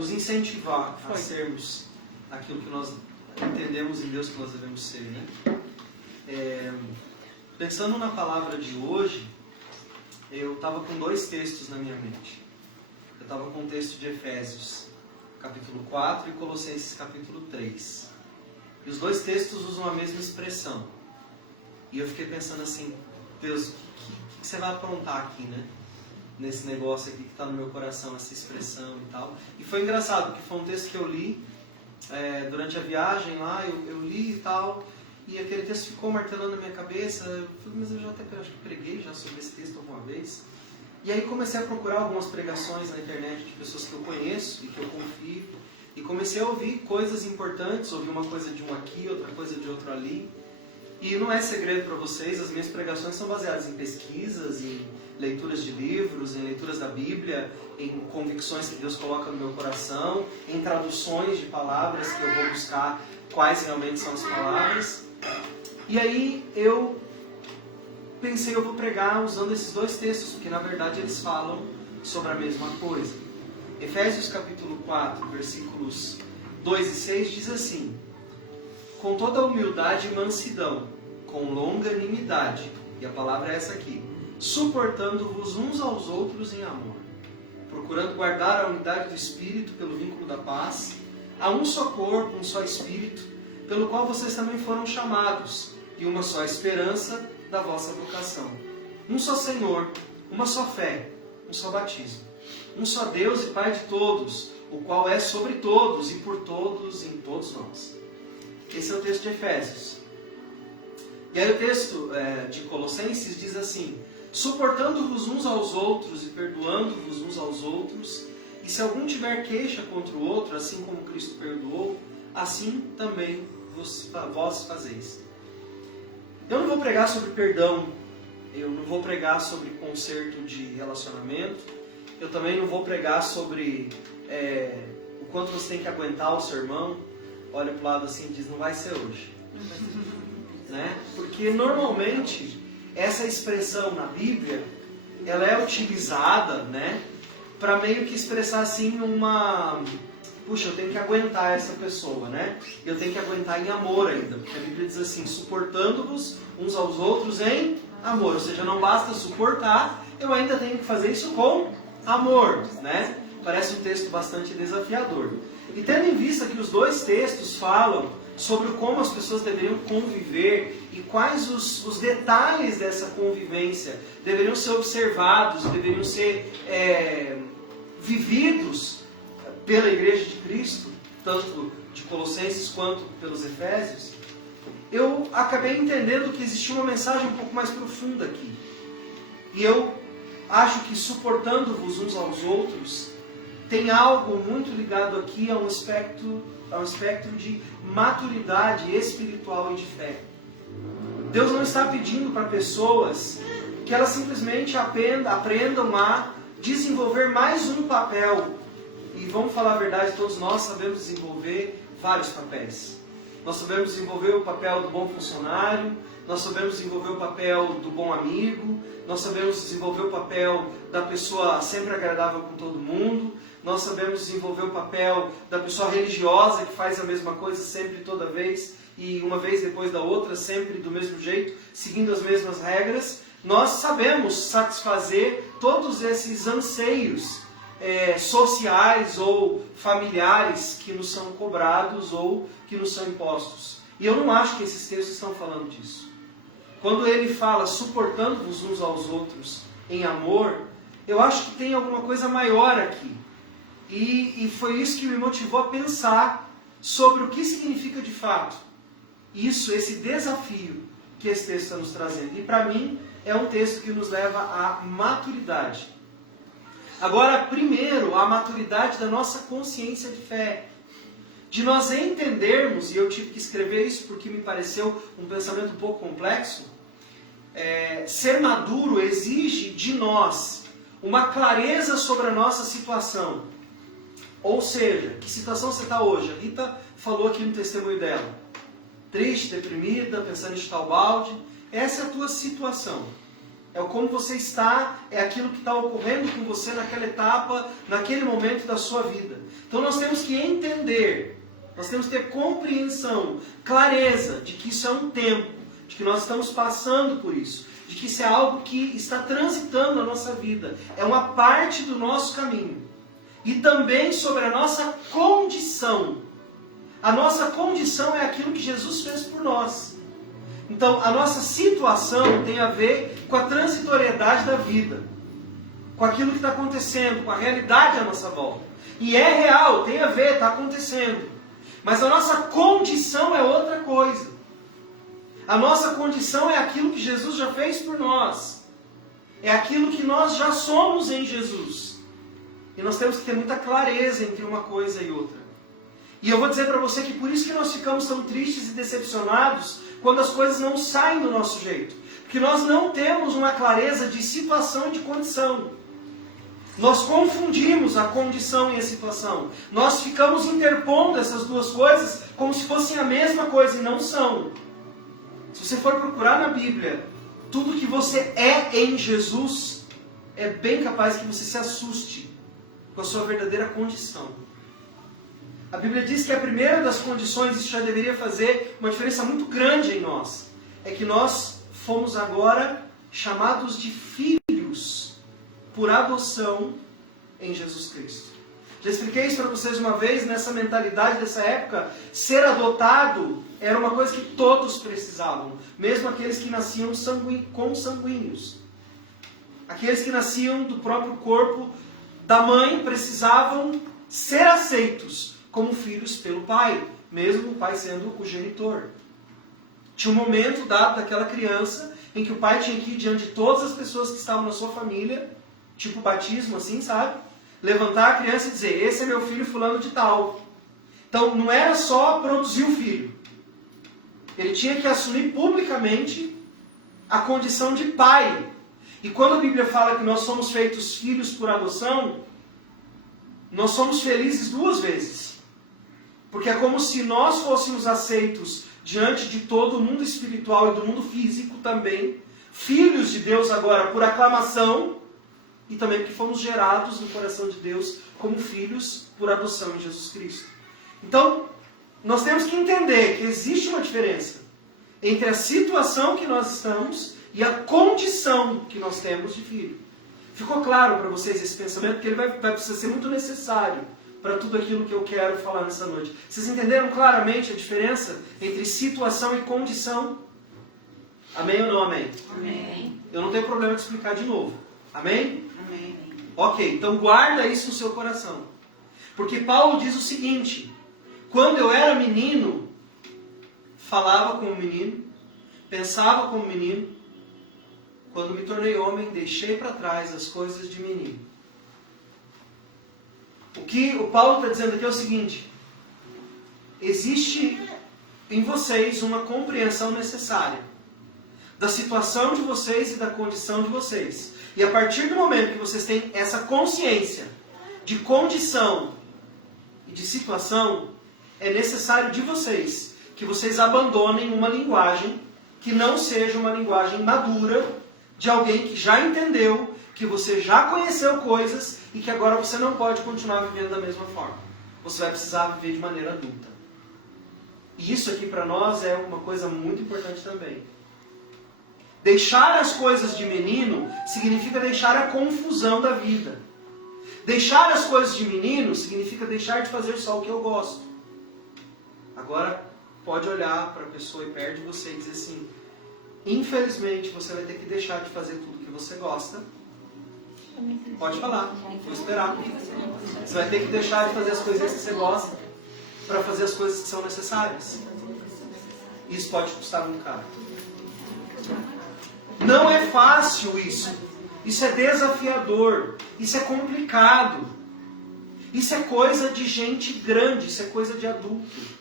nos incentivar a sermos aquilo que nós entendemos em Deus que nós devemos ser, né? Pensando na palavra de hoje, eu estava com dois textos na minha mente. Eu estava com o texto de Efésios, capítulo 4, e Colossenses, capítulo 3. E os dois textos usam a mesma expressão. E eu fiquei pensando assim, Deus, o que você vai aprontar aqui, né? Nesse negócio aqui que está no meu coração, essa expressão e tal. E foi engraçado, porque foi um texto que eu li durante a viagem lá, eu li e tal, e aquele texto ficou martelando na minha cabeça. Eu falei, mas eu já até acho que preguei já sobre esse texto alguma vez. E aí comecei a procurar algumas pregações na internet de pessoas que eu conheço e que eu confio, e comecei a ouvir coisas importantes, ouvi uma coisa de um aqui, outra coisa de outro ali. E não é segredo para vocês, as minhas pregações são baseadas em pesquisas, em leituras de livros, em leituras da Bíblia, em convicções que Deus coloca no meu coração, em traduções de palavras que eu vou buscar quais realmente são as palavras. E aí eu pensei, eu vou pregar usando esses dois textos, porque na verdade eles falam sobre a mesma coisa. Efésios capítulo 4, versículos 2 e 6 diz assim: com toda humildade e mansidão, com longanimidade, e a palavra é essa aqui, suportando-vos uns aos outros em amor, procurando guardar a unidade do Espírito pelo vínculo da paz. Há um só corpo, um só Espírito, pelo qual vocês também foram chamados, e uma só esperança da vossa vocação. Um só Senhor, uma só fé, um só batismo. Um só Deus e Pai de todos, o qual é sobre todos e por todos em todos nós. Esse é o texto de Efésios. E aí o texto de Colossenses diz assim: suportando-vos uns aos outros e perdoando-vos uns aos outros, e se algum tiver queixa contra o outro, assim como Cristo perdoou, assim também vós fazeis. Eu não vou pregar sobre perdão, eu não vou pregar sobre conserto de relacionamento, eu também não vou pregar sobre o quanto você tem que aguentar o sermão. Olha para o lado assim e diz, não vai ser hoje. Né? Porque normalmente essa expressão na Bíblia, ela é utilizada, né, para meio que expressar assim puxa, eu tenho que aguentar essa pessoa, né? Eu tenho que aguentar em amor ainda, porque a Bíblia diz assim, suportando-vos uns aos outros em amor. Ou seja, não basta suportar, eu ainda tenho que fazer isso com amor, né? Parece um texto bastante desafiador. E tendo em vista que os dois textos falam sobre como as pessoas deveriam conviver e quais os detalhes dessa convivência deveriam ser observados, deveriam ser vividos pela Igreja de Cristo, tanto de Colossenses quanto pelos Efésios, eu acabei entendendo que existia uma mensagem um pouco mais profunda aqui. E eu acho que suportando-vos uns aos outros tem algo muito ligado aqui a um espectro de maturidade espiritual e de fé. Deus não está pedindo para pessoas que elas simplesmente aprendam a desenvolver mais um papel. E vamos falar a verdade, todos nós sabemos desenvolver vários papéis. Nós sabemos desenvolver o papel do bom funcionário, nós sabemos desenvolver o papel do bom amigo, nós sabemos desenvolver o papel da pessoa sempre agradável com todo mundo, nós sabemos desenvolver o papel da pessoa religiosa que faz a mesma coisa sempre e toda vez, e uma vez depois da outra, sempre do mesmo jeito, seguindo as mesmas regras. Nós sabemos satisfazer todos esses anseios sociais ou familiares que nos são cobrados ou que nos são impostos. E eu não acho que esses textos estão falando disso. Quando ele fala suportando-vos uns aos outros em amor, eu acho que tem alguma coisa maior aqui. E foi isso que me motivou a pensar sobre o que significa de fato isso, esse desafio que esse texto está nos trazendo. E para mim é um texto que nos leva à maturidade. Agora, primeiro, a maturidade da nossa consciência de fé. De nós entendermos, e eu tive que escrever isso porque me pareceu um pensamento um pouco complexo, ser maduro exige de nós uma clareza sobre a nossa situação. Ou seja, que situação você está hoje? A Rita falou aqui no testemunho dela. Triste, deprimida, pensando em chutar o balde. Essa é a tua situação. É o como você está, é aquilo que está ocorrendo com você naquela etapa, naquele momento da sua vida. Então nós temos que entender, nós temos que ter compreensão, clareza de que isso é um tempo, de que nós estamos passando por isso, de que isso é algo que está transitando a nossa vida, é uma parte do nosso caminho. E também sobre a nossa condição. A nossa condição é aquilo que Jesus fez por nós. Então, a nossa situação tem a ver com a transitoriedade da vida, com aquilo que está acontecendo, com a realidade à nossa volta. E é real, tem a ver, está acontecendo. Mas a nossa condição é outra coisa. A nossa condição é aquilo que Jesus já fez por nós. É aquilo que nós já somos em Jesus. E nós temos que ter muita clareza entre uma coisa e outra. E eu vou dizer para você que por isso que nós ficamos tão tristes e decepcionados quando as coisas não saem do nosso jeito. Porque nós não temos uma clareza de situação e de condição. Nós confundimos a condição e a situação. Nós ficamos interpondo essas duas coisas como se fossem a mesma coisa e não são. Se você for procurar na Bíblia, tudo que você é em Jesus, é bem capaz que você se assuste com a sua verdadeira condição. A Bíblia diz que a primeira das condições, isso já deveria fazer uma diferença muito grande em nós, é que nós fomos agora chamados de filhos por adoção em Jesus Cristo. Já expliquei isso para vocês uma vez, nessa mentalidade dessa época, ser adotado era uma coisa que todos precisavam, mesmo aqueles que nasciam consanguíneos. Aqueles que nasciam do próprio corpo da mãe precisavam ser aceitos como filhos pelo pai, mesmo o pai sendo o genitor. Tinha um momento dado daquela criança em que o pai tinha que ir diante de todas as pessoas que estavam na sua família, tipo batismo assim, sabe? Levantar a criança e dizer, esse é meu filho fulano de tal. Então não era só produzir o filho. Ele tinha que assumir publicamente a condição de pai. E quando a Bíblia fala que nós somos feitos filhos por adoção, nós somos felizes duas vezes. Porque é como se nós fôssemos aceitos diante de todo o mundo espiritual e do mundo físico também, filhos de Deus agora por aclamação, e também porque fomos gerados no coração de Deus como filhos por adoção em Jesus Cristo. Então, nós temos que entender que existe uma diferença entre a situação que nós estamos e a condição que nós temos de filho. Ficou claro para vocês esse pensamento? Porque ele vai precisar ser muito necessário para tudo aquilo que eu quero falar nessa noite. Vocês entenderam claramente a diferença entre situação e condição? Amém ou não amém? Amém. Eu não tenho problema de explicar de novo. Amém? Amém. Ok, então guarda isso no seu coração. Porque Paulo diz o seguinte, quando eu era menino, falava como menino, pensava como menino, quando me tornei homem, deixei para trás as coisas de menino. O que o Paulo está dizendo aqui é o seguinte, existe em vocês uma compreensão necessária da situação de vocês e da condição de vocês. E a partir do momento que vocês têm essa consciência de condição e de situação, é necessário de vocês que vocês abandonem uma linguagem que não seja uma linguagem madura de alguém que já entendeu, que você já conheceu coisas e que agora você não pode continuar vivendo da mesma forma. Você vai precisar viver de maneira adulta. E isso aqui para nós é uma coisa muito importante também. Deixar as coisas de menino significa deixar a confusão da vida. Deixar as coisas de menino significa deixar de fazer só o que eu gosto. Agora, pode olhar para a pessoa e perto de você e dizer assim, infelizmente você vai ter que deixar de fazer tudo que você gosta. Pode falar, vou esperar. Você vai ter que deixar de fazer as coisas que você gosta para fazer as coisas que são necessárias. Isso pode custar muito caro. Não é fácil isso. Isso é desafiador. Isso é complicado. Isso é coisa de gente grande. Isso é coisa de adulto.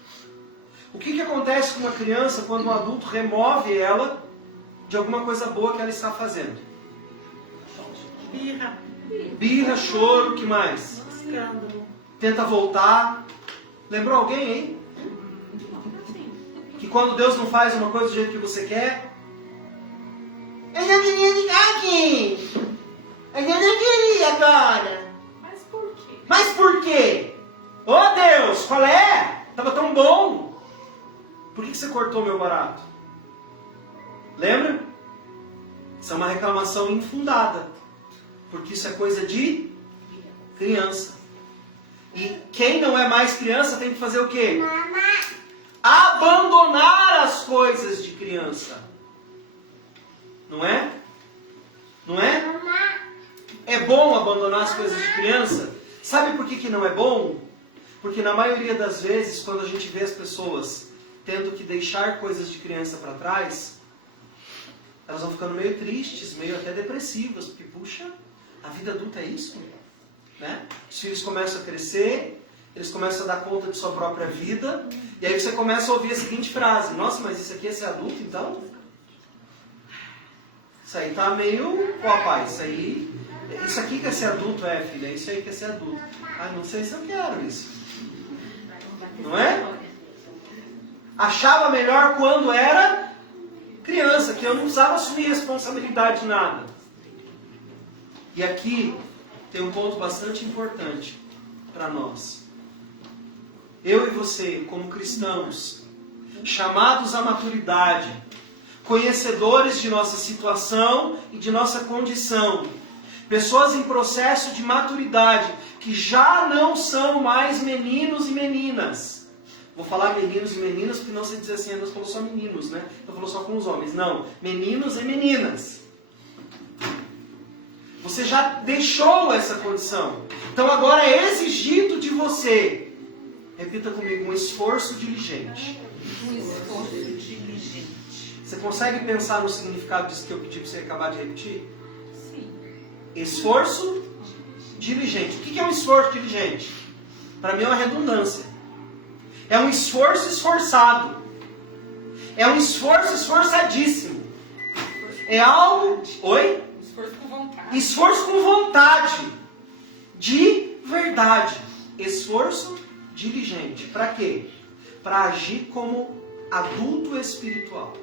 O que acontece com uma criança quando um adulto remove ela de alguma coisa boa que ela está fazendo? Birra, choro, o que mais? Escândalo. Tenta voltar. Lembrou alguém, hein? Que quando Deus não faz uma coisa do jeito que você quer, Eu não queria ficar aqui. Eu não queria agora. Mas por quê? Mas por quê? Oh Deus, qual é? Tava tão bom. Por que você cortou meu barato? Lembra? Isso é uma reclamação infundada. Porque isso é coisa de criança. E quem não é mais criança tem que fazer o quê? Abandonar as coisas de criança. Não é? Não é? É bom abandonar as coisas de criança? Sabe por que não é bom? Porque na maioria das vezes, quando a gente vê as pessoas tendo que deixar coisas de criança para trás, elas vão ficando meio tristes, meio até depressivas, porque, puxa, a vida adulta é isso? Né? Os filhos começam a crescer, eles começam a dar conta de sua própria vida, e aí você começa a ouvir a seguinte frase: nossa, mas isso aqui é ser adulto então? Isso aí tá meio... Ó pai, isso aqui que é ser adulto, filha, é isso aí que é ser adulto. Ah, não sei se eu quero isso. Não é? Achava melhor quando era criança, que eu não precisava assumir responsabilidade de nada. E aqui tem um ponto bastante importante para nós. Eu e você, como cristãos, chamados à maturidade, conhecedores de nossa situação e de nossa condição, pessoas em processo de maturidade, que já não são mais meninos e meninas. Vou falar meninos e meninas, porque não se diz assim, Deus falou só meninos, né? Eu falou só com os homens. Não, meninos e meninas. Você já deixou essa condição. Então agora é exigido de você, repita comigo, um esforço diligente. Um esforço diligente. Você consegue pensar no significado disso que eu pedi para você acabar de repetir? Sim. Esforço diligente. O que é um esforço diligente? Para mim é uma redundância. É um esforço esforçado. É um esforço esforçadíssimo. É algo... Oi? Esforço com vontade. Esforço com vontade. De verdade. Esforço diligente. Para quê? Para agir como adulto espiritual.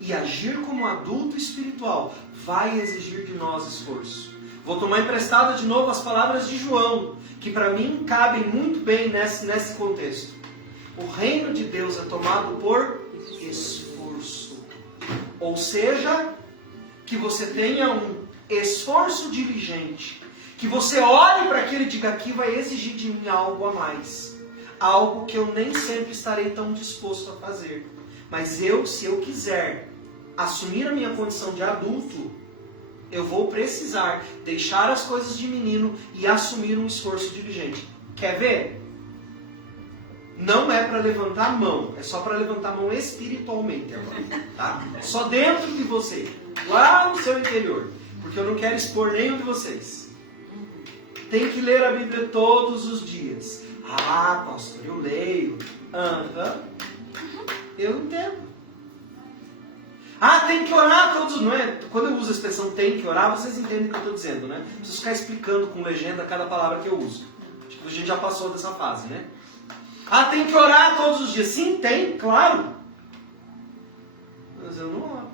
E agir como adulto espiritual vai exigir de nós esforço. Vou tomar emprestado de novo as palavras de João, que para mim cabem muito bem nesse contexto. O reino de Deus é tomado por esforço. Ou seja, que você tenha um esforço diligente. Que você olhe para aquilo e diga, aqui vai exigir de mim algo a mais. Algo que eu nem sempre estarei tão disposto a fazer. Mas se eu quiser assumir a minha condição de adulto, eu vou precisar deixar as coisas de menino e assumir um esforço diligente. Quer ver? Não é para levantar a mão, é só para levantar a mão espiritualmente agora, tá? Só dentro de você, lá no seu interior, porque eu não quero expor nenhum de vocês. Tem que ler a Bíblia todos os dias. Ah, pastor, eu leio. Eu entendo. Ah, tem que orar todos, não é? Quando eu uso a expressão tem que orar, vocês entendem o que eu estou dizendo, né? Não preciso ficar explicando com legenda cada palavra que eu uso. Acho que a gente já passou dessa fase, né? Ah, tem que orar todos os dias. Sim, tem, claro. Mas eu não oro.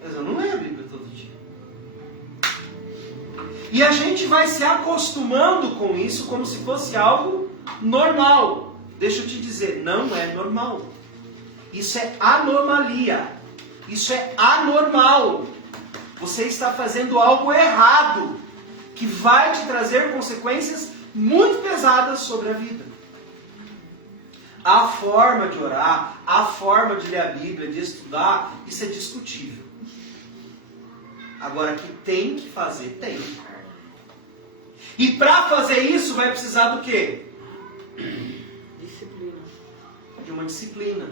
Mas eu não leio a Bíblia todo dia. E a gente vai se acostumando com isso como se fosse algo normal. Deixa eu te dizer, não é normal. Isso é anomalia. Isso é anormal. Você está fazendo algo errado, que vai te trazer consequências muito pesadas sobre a vida. A forma de orar, a forma de ler a Bíblia, de estudar, isso é discutível. Agora, que tem que fazer, tem. E para fazer isso, vai precisar do quê? Disciplina. De uma disciplina.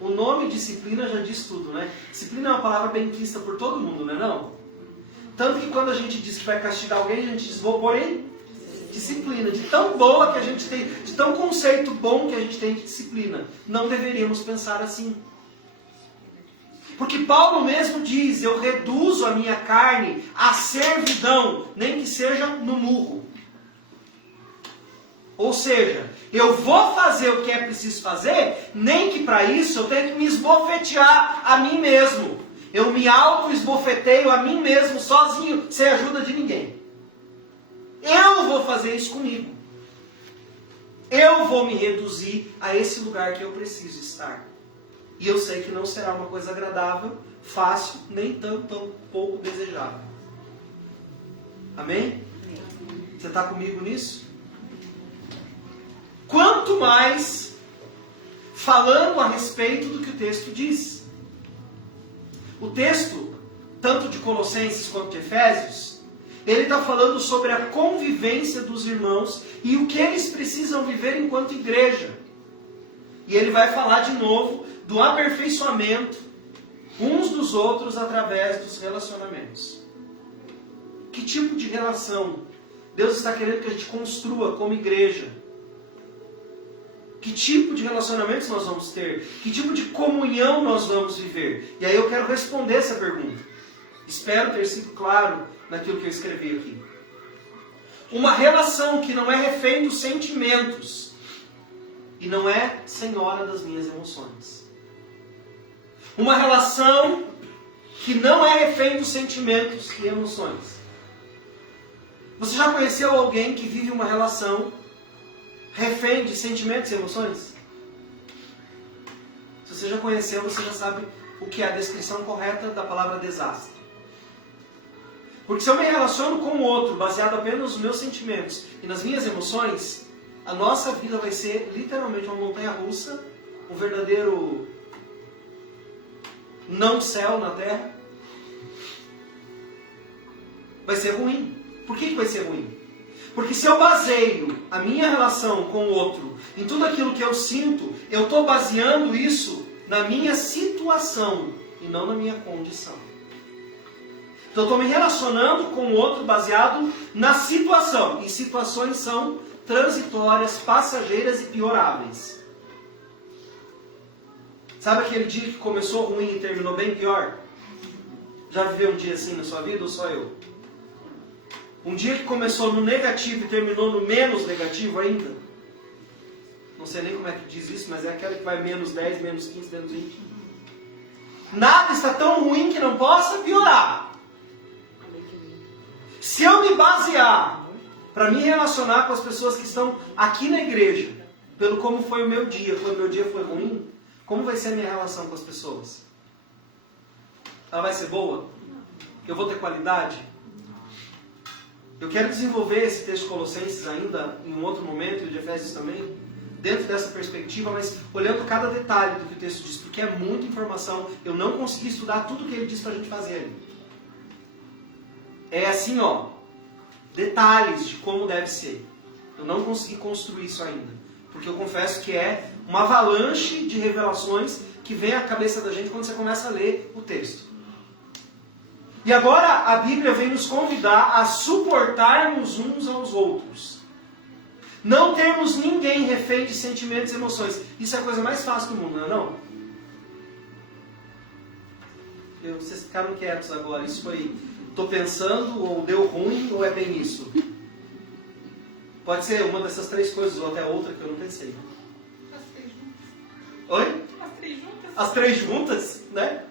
O nome disciplina já diz tudo, né? Disciplina é uma palavra bem quista por todo mundo, não é não? Tanto que quando a gente diz que vai castigar alguém, a gente diz, vou pôr em disciplina. De tão boa que a gente tem, de tão conceito bom que a gente tem de disciplina. Não deveríamos pensar assim. Porque Paulo mesmo diz, eu reduzo a minha carne à servidão, nem que seja no murro. Ou seja, eu vou fazer o que é preciso fazer, nem que para isso eu tenha que me esbofetear a mim mesmo. Eu me auto-esbofeteio a mim mesmo, sozinho, sem ajuda de ninguém. Eu vou fazer isso comigo. Eu vou me reduzir a esse lugar que eu preciso estar. E eu sei que não será uma coisa agradável, fácil, nem tão pouco desejável. Amém? Você está comigo nisso? Quanto mais falando a respeito do que o texto diz. O texto, tanto de Colossenses quanto de Efésios, ele está falando sobre a convivência dos irmãos e o que eles precisam viver enquanto igreja. E ele vai falar de novo do aperfeiçoamento uns dos outros através dos relacionamentos. Que tipo de relação Deus está querendo que a gente construa como igreja? Que tipo de relacionamentos nós vamos ter? Que tipo de comunhão nós vamos viver? E aí eu quero responder essa pergunta. Espero ter sido claro naquilo que eu escrevi aqui. Uma relação que não é refém dos sentimentos e não é senhora das minhas emoções. Uma relação que não é refém dos sentimentos e emoções. Você já conheceu alguém que vive uma relação refém de sentimentos e emoções? Se você já conheceu, você já sabe o que é a descrição correta da palavra desastre. Porque se eu me relaciono com o outro baseado apenas nos meus sentimentos e nas minhas emoções, a nossa vida vai ser literalmente uma montanha russa, um verdadeiro não céu na terra. Vai ser ruim. Por que vai ser ruim? Porque se eu baseio a minha relação com o outro em tudo aquilo que eu sinto, eu estou baseando isso na minha situação e não na minha condição. Então eu estou me relacionando com o outro baseado na situação. E situações são transitórias, passageiras e pioráveis. Sabe aquele dia que começou ruim e terminou bem pior? Já viveu um dia assim na sua vida ou só eu? Um dia que começou no negativo e terminou no menos negativo ainda? Não sei nem como é que diz isso, mas é aquela que vai menos 10, menos 15, menos 20. Nada está tão ruim que não possa piorar. Se eu me basear para me relacionar com as pessoas que estão aqui na igreja, pelo como foi o meu dia, quando o meu dia foi ruim, como vai ser a minha relação com as pessoas? Ela vai ser boa? Eu vou ter qualidade? Eu quero desenvolver esse texto de Colossenses ainda em um outro momento, e de Efésios também, dentro dessa perspectiva, mas olhando cada detalhe do que o texto diz, porque é muita informação. Eu não consegui estudar tudo o que ele diz para a gente fazer ali. É assim, ó, detalhes de como deve ser. Eu não consegui construir isso ainda, porque eu confesso que é uma avalanche de revelações que vem à cabeça da gente quando você começa a ler o texto. E agora a Bíblia vem nos convidar a suportarmos uns aos outros. Não termos ninguém refém de sentimentos e emoções. Isso é a coisa mais fácil do mundo, não é não? Vocês ficaram quietos agora. Isso foi, estou pensando, ou deu ruim, ou é bem isso? Pode ser uma dessas três coisas, ou até outra que eu não pensei. As três juntas. Oi? As três juntas. As três juntas, né?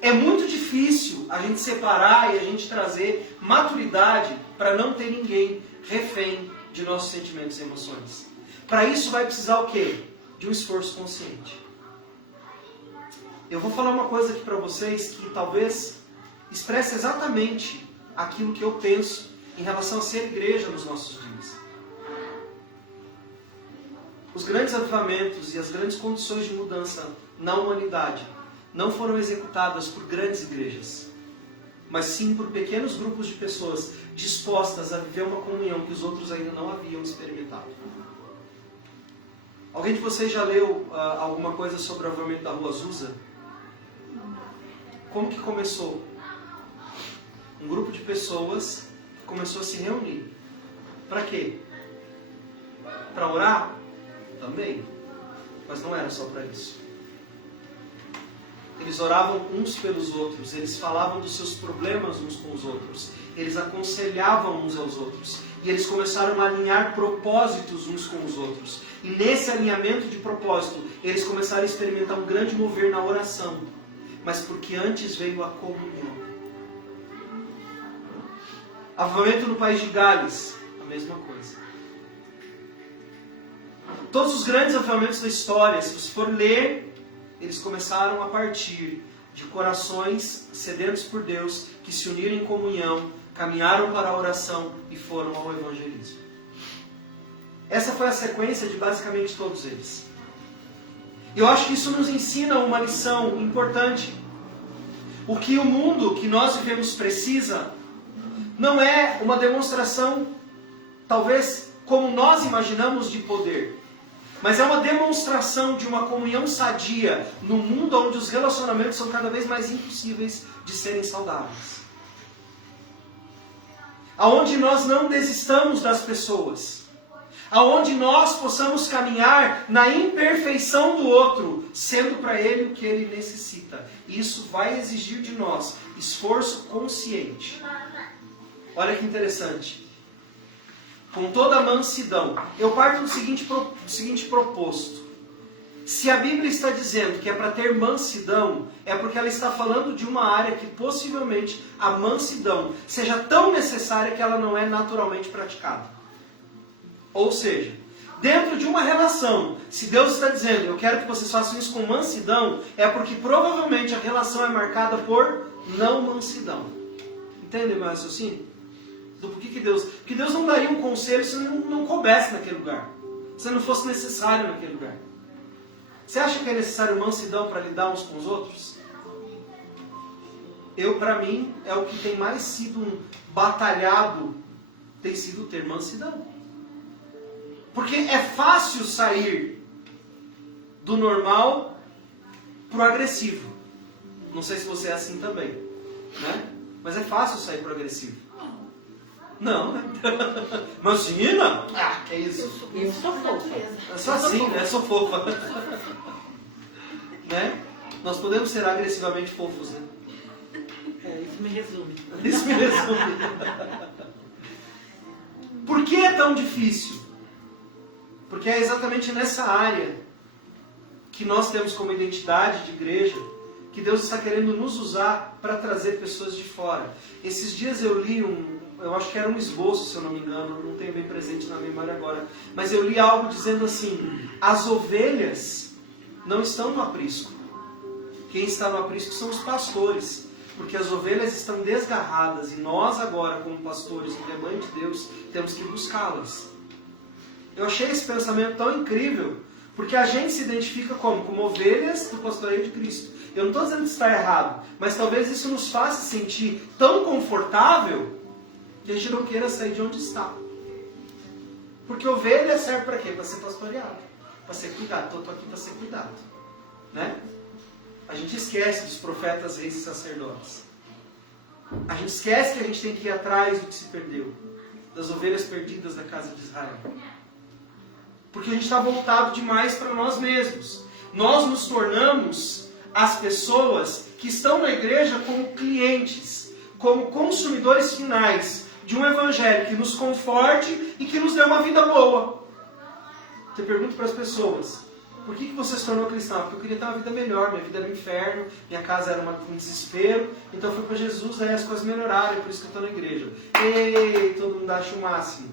É muito difícil a gente separar e a gente trazer maturidade para não ter ninguém refém de nossos sentimentos e emoções. Para isso vai precisar o quê? De um esforço consciente. Eu vou falar uma coisa aqui para vocês que talvez expresse exatamente aquilo que eu penso em relação a ser igreja nos nossos dias. Os grandes avivamentos e as grandes condições de mudança na humanidade não foram executadas por grandes igrejas, mas sim por pequenos grupos de pessoas dispostas a viver uma comunhão que os outros ainda não haviam experimentado. Alguém de vocês já leu alguma coisa sobre o avivamento da Rua Azusa? Como que começou? Um grupo de pessoas que começou a se reunir. Para quê? Para orar? Também. Mas não era só para isso. Eles oravam uns pelos outros, eles falavam dos seus problemas uns com os outros, eles aconselhavam uns aos outros, E eles começaram a alinhar propósitos uns com os outros. E nesse alinhamento de propósito, eles começaram a experimentar um grande mover na oração. Mas porque antes veio a comunhão. Avivamento no país de Gales, a mesma coisa. Todos os grandes avivamentos da história, se você for ler, eles começaram a partir de corações sedentos por Deus, que se uniram em comunhão, caminharam para a oração e foram ao evangelismo. Essa foi a sequência de basicamente todos eles. E eu acho que isso nos ensina uma lição importante. O que o mundo que nós vivemos precisa não é uma demonstração, talvez como nós imaginamos, de poder. Mas é uma demonstração de uma comunhão sadia no mundo onde os relacionamentos são cada vez mais impossíveis de serem saudáveis. Aonde nós não desistamos das pessoas. Aonde nós possamos caminhar na imperfeição do outro, sendo para ele o que ele necessita. E isso vai exigir de nós esforço consciente. Olha que interessante. Com toda a mansidão. Eu parto do seguinte proposto. Se a Bíblia está dizendo que é para ter mansidão, é porque ela está falando de uma área que possivelmente a mansidão seja tão necessária que ela não é naturalmente praticada. Ou seja, dentro de uma relação, se Deus está dizendo, eu quero que vocês façam isso com mansidão, é porque provavelmente a relação é marcada por não mansidão. Entende meu raciocínio? Do porquê que Deus... Porque Deus não daria um conselho se não coubesse naquele lugar. Se não fosse necessário naquele lugar. Você acha que é necessário mansidão para lidar uns com os outros? Para mim, é o que tem mais sido batalhado, tem sido ter mansidão. Porque é fácil sair do normal para o agressivo. Não sei se você é assim também, né? Mas é fácil sair para o agressivo. Não, né? Imagina! Ah, que é isso? Eu sou fofa. É só assim, né? Sou fofa. Né? Nós podemos ser agressivamente fofos, né? Isso me resume. Isso me resume. Por que é tão difícil? Porque é exatamente nessa área que nós temos como identidade de igreja que Deus está querendo nos usar para trazer pessoas de fora. Esses dias eu li eu acho que era um esboço, se eu não me engano, não tenho bem presente na memória agora, mas eu li algo dizendo assim, as ovelhas não estão no aprisco. Quem está no aprisco são os pastores, porque as ovelhas estão desgarradas e nós agora, como pastores, o rebanho de Deus, temos que buscá-las. Eu achei esse pensamento tão incrível, porque a gente se identifica como ovelhas do pastoreio de Cristo. Eu não estou dizendo que está errado, mas talvez isso nos faça sentir tão confortável que a gente não queira sair de onde está. Porque ovelha serve para quê? Para ser pastoreado, para ser cuidado. Estou aqui para ser cuidado. Né? A gente esquece dos profetas, reis e sacerdotes. A gente esquece que a gente tem que ir atrás do que se perdeu, das ovelhas perdidas da casa de Israel. Porque a gente está voltado demais para nós mesmos. Nós nos tornamos as pessoas que estão na igreja como clientes, como consumidores finais de um evangelho que nos conforte e que nos dê uma vida boa. Você pergunta para as pessoas, por que você se tornou cristão? Porque eu queria ter uma vida melhor, minha vida era um inferno, minha casa era um desespero, então eu fui para Jesus, aí as coisas melhoraram, é por isso que eu estou na igreja. Ei, todo mundo acha o máximo.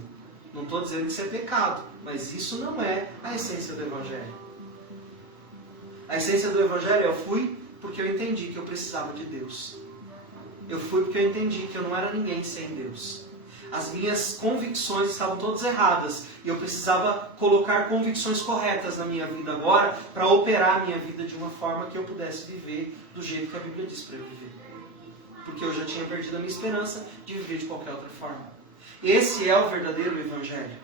Não estou dizendo que isso é pecado, mas isso não é a essência do evangelho. A essência do evangelho é eu fui porque eu entendi que eu precisava de Deus. Eu fui porque eu entendi que eu não era ninguém sem Deus. As minhas convicções estavam todas erradas. E eu precisava colocar convicções corretas na minha vida agora para operar a minha vida de uma forma que eu pudesse viver do jeito que a Bíblia diz para eu viver. Porque eu já tinha perdido a minha esperança de viver de qualquer outra forma. Esse é o verdadeiro evangelho.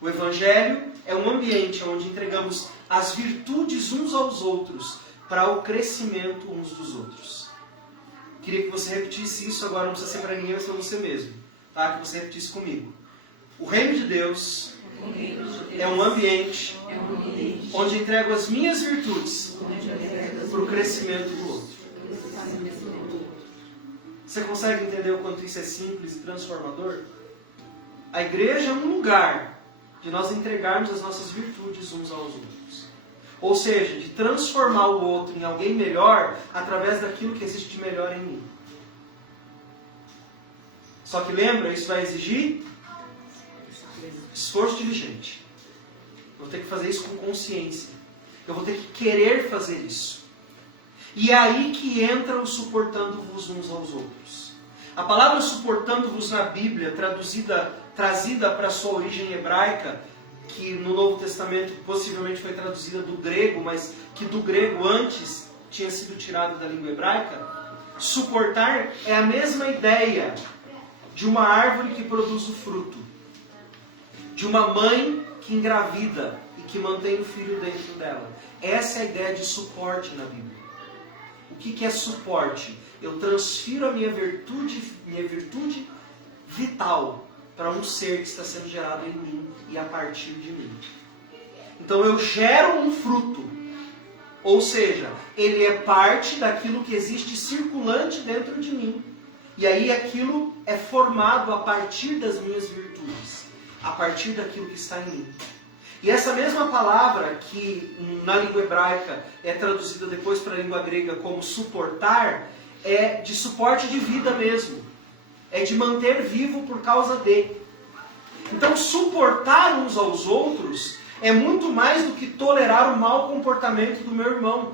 O evangelho é um ambiente onde entregamos as virtudes uns aos outros para o crescimento uns dos outros. Queria que você repetisse isso agora, não precisa ser para ninguém, mas para você mesmo. Tá? Que você repetisse comigo. O reino de Deus é um ambiente onde entrego as minhas virtudes para o crescimento do outro. Você consegue entender o quanto isso é simples e transformador? A igreja é um lugar de nós entregarmos as nossas virtudes uns aos outros. Ou seja, de transformar o outro em alguém melhor através daquilo que existe de melhor em mim. Só que lembra, isso vai exigir esforço diligente. Eu vou ter que fazer isso com consciência. Eu vou ter que querer fazer isso. E é aí que entra o suportando-vos uns aos outros. A palavra suportando-vos na Bíblia, trazida para a sua origem hebraica, que no Novo Testamento possivelmente foi traduzida do grego, mas que do grego antes tinha sido tirada da língua hebraica, suportar é a mesma ideia de uma árvore que produz o fruto, de uma mãe que engravida e que mantém o filho dentro dela. Essa é a ideia de suporte na Bíblia. O que é suporte? Eu transfiro a minha virtude vital para um ser que está sendo gerado em mim e a partir de mim. Então eu gero um fruto. Ou seja, ele é parte daquilo que existe circulante dentro de mim. E aí aquilo é formado a partir das minhas virtudes. A partir daquilo que está em mim. E essa mesma palavra, que na língua hebraica é traduzida depois para a língua grega como suportar, é de suporte de vida mesmo. É de manter vivo por causa de. Então, suportar uns aos outros é muito mais do que tolerar o mau comportamento do meu irmão.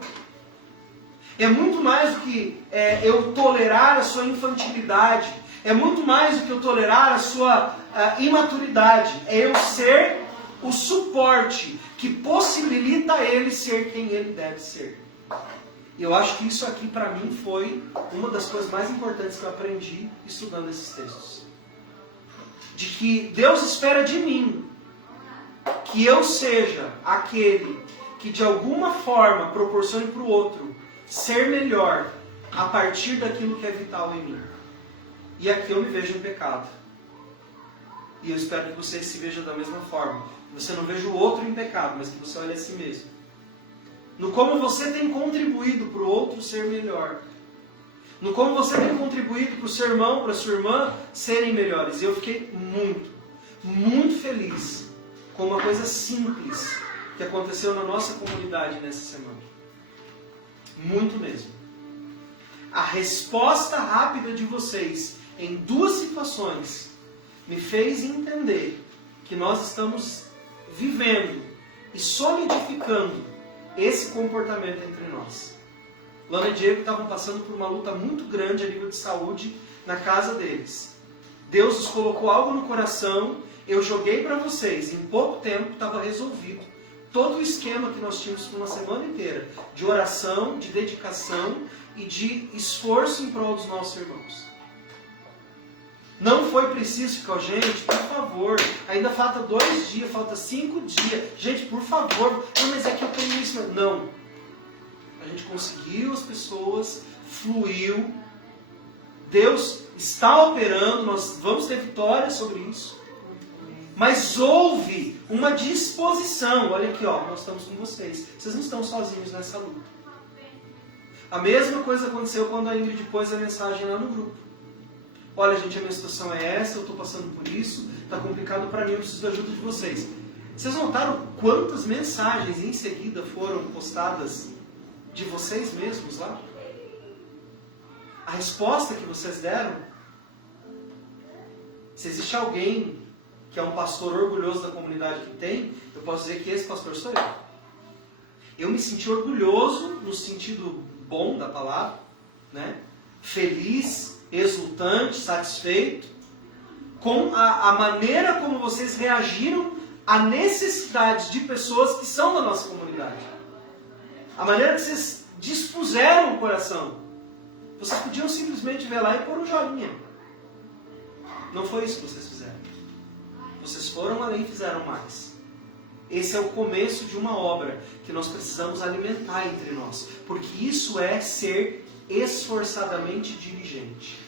É muito mais do que eu tolerar a sua infantilidade. É muito mais do que eu tolerar a sua imaturidade. É eu ser o suporte que possibilita ele ser quem ele deve ser. E eu acho que isso aqui para mim foi uma das coisas mais importantes que eu aprendi estudando esses textos. De que Deus espera de mim que eu seja aquele que de alguma forma proporcione para o outro ser melhor a partir daquilo que é vital em mim. E aqui eu me vejo em pecado. E eu espero que você se veja da mesma forma. Que você não veja o outro em pecado, mas que você olhe a si mesmo. No como você tem contribuído para o outro ser melhor. No como você tem contribuído para o seu irmão, para a sua irmã serem melhores. E eu fiquei muito feliz com uma coisa simples que aconteceu na nossa comunidade nessa semana. Muito mesmo. A resposta rápida de vocês em duas situações me fez entender que nós estamos vivendo e solidificando esse comportamento entre nós. Lana e Diego estavam passando por uma luta muito grande a nível de saúde na casa deles. Deus nos colocou algo no coração, eu joguei para vocês, em pouco tempo estava resolvido todo o esquema que nós tínhamos por uma semana inteira, de oração, de dedicação e de esforço em prol dos nossos irmãos. Não foi preciso ficar, gente, por favor, ainda falta 2 dias, falta 5 dias, gente, por favor, não, mas é que eu tenho isso. Não. A gente conseguiu as pessoas, fluiu, Deus está operando, nós vamos ter vitória sobre isso. Mas houve uma disposição, olha aqui, ó, nós estamos com vocês, vocês não estão sozinhos nessa luta. A mesma coisa aconteceu quando a Ingrid pôs a mensagem lá no grupo. Olha, gente, a minha situação é essa, eu estou passando por isso, está complicado para mim, eu preciso da ajuda de vocês. Vocês notaram quantas mensagens em seguida foram postadas de vocês mesmos lá? A resposta que vocês deram? Se existe alguém que é um pastor orgulhoso da comunidade que tem, eu posso dizer que esse pastor sou eu. Eu me senti orgulhoso, no sentido bom da palavra, né? Feliz, exultante, satisfeito, com a maneira como vocês reagiram a necessidades de pessoas que são da nossa comunidade. A maneira que vocês dispuseram o coração. Vocês podiam simplesmente ver lá e pôr um joinha. Não foi isso que vocês fizeram. Vocês foram além e fizeram mais. Esse é o começo de uma obra que nós precisamos alimentar entre nós. Porque isso é ser esforçadamente diligente.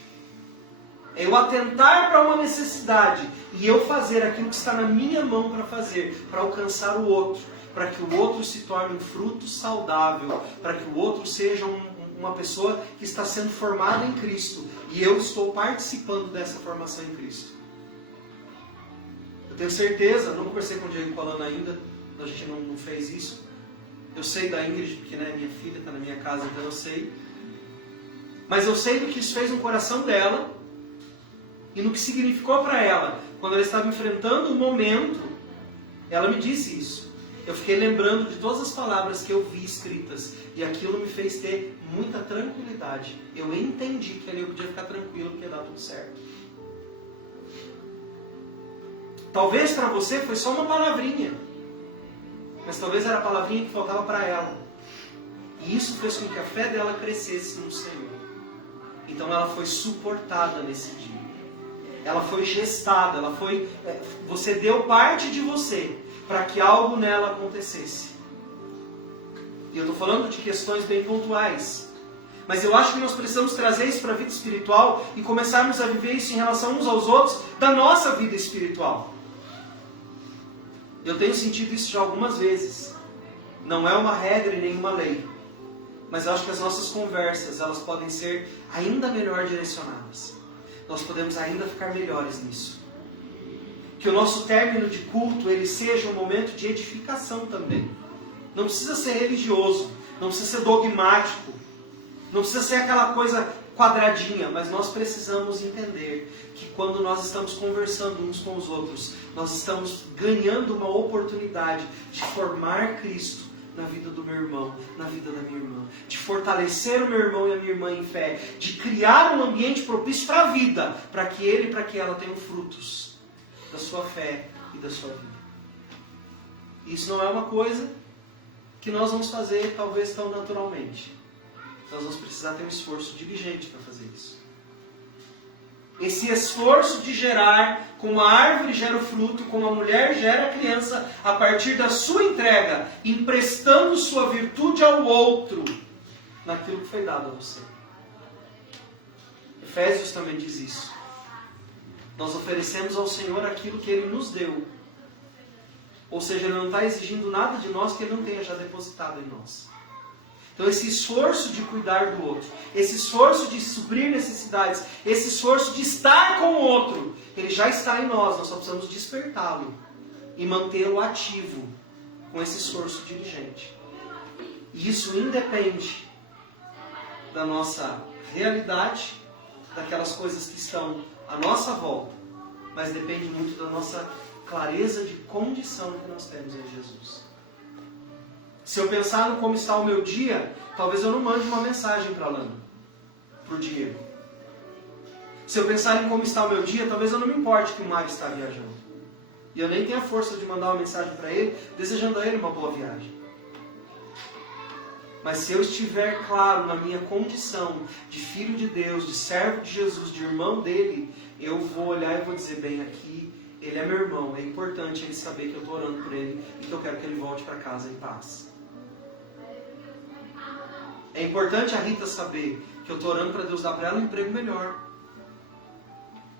É eu atentar para uma necessidade e eu fazer aquilo que está na minha mão para fazer, para alcançar o outro, para que o outro se torne um fruto saudável, para que o outro seja uma pessoa que está sendo formada em Cristo e eu estou participando dessa formação em Cristo. tenho certeza, não conversei com o Diego e com a Alana ainda, a gente não fez isso. Eu sei da Ingrid, porque né, minha filha está na minha casa, então eu sei. Mas eu sei do que isso fez no coração dela e no que significou para ela. Quando ela estava enfrentando um momento, ela me disse isso. Eu fiquei lembrando de todas as palavras que eu vi escritas e aquilo me fez ter muita tranquilidade. Eu entendi que ali eu podia ficar tranquilo porque ia dar tudo certo. Talvez para você foi só uma palavrinha, mas talvez era a palavrinha que faltava para ela. E isso fez com que a fé dela crescesse no Senhor. Então ela foi suportada nesse dia. Ela foi gestada, você deu parte de você para que algo nela acontecesse. E eu estou falando de questões bem pontuais. Mas eu acho que nós precisamos trazer isso para a vida espiritual e começarmos a viver isso em relação uns aos outros da nossa vida espiritual. Eu tenho sentido isso já algumas vezes. Não é uma regra e nem uma lei. Mas eu acho que as nossas conversas, elas podem ser ainda melhor direcionadas. Nós podemos ainda ficar melhores nisso. Que o nosso término de culto, ele seja um momento de edificação também. Não precisa ser religioso, não precisa ser dogmático, não precisa ser aquela coisa quadradinha, mas nós precisamos entender que quando nós estamos conversando uns com os outros, nós estamos ganhando uma oportunidade de formar Cristo na vida do meu irmão, na vida da minha irmã, de fortalecer o meu irmão e a minha irmã em fé, de criar um ambiente propício para a vida, para que ele e para que ela tenham frutos da sua fé e da sua vida. Isso não é uma coisa que nós vamos fazer talvez tão naturalmente. Nós vamos precisar ter um esforço diligente para fazer isso. Esse esforço de gerar, como a árvore gera o fruto, como a mulher gera a criança, a partir da sua entrega, emprestando sua virtude ao outro, naquilo que foi dado a você. Efésios também diz isso. Nós oferecemos ao Senhor aquilo que Ele nos deu. Ou seja, Ele não está exigindo nada de nós que Ele não tenha já depositado em nós. Então esse esforço de cuidar do outro, esse esforço de suprir necessidades, esse esforço de estar com o outro, ele já está em nós só precisamos despertá-lo e mantê-lo ativo com esse esforço diligente. E isso independe da nossa realidade, daquelas coisas que estão à nossa volta, mas depende muito da nossa clareza de condição que nós temos em Jesus. Se eu pensar no como está o meu dia, talvez eu não mande uma mensagem para a Lana, para o Diego. Se eu pensar em como está o meu dia, talvez eu não me importe que o Mário está viajando. E eu nem tenho a força de mandar uma mensagem para ele, desejando a ele uma boa viagem. Mas se eu estiver claro na minha condição de filho de Deus, de servo de Jesus, de irmão dele, eu vou olhar e vou dizer, bem, aqui ele é meu irmão, é importante ele saber que eu estou orando por ele e que eu quero que ele volte para casa em paz. É importante a Rita saber que eu estou orando para Deus dar para ela um emprego melhor.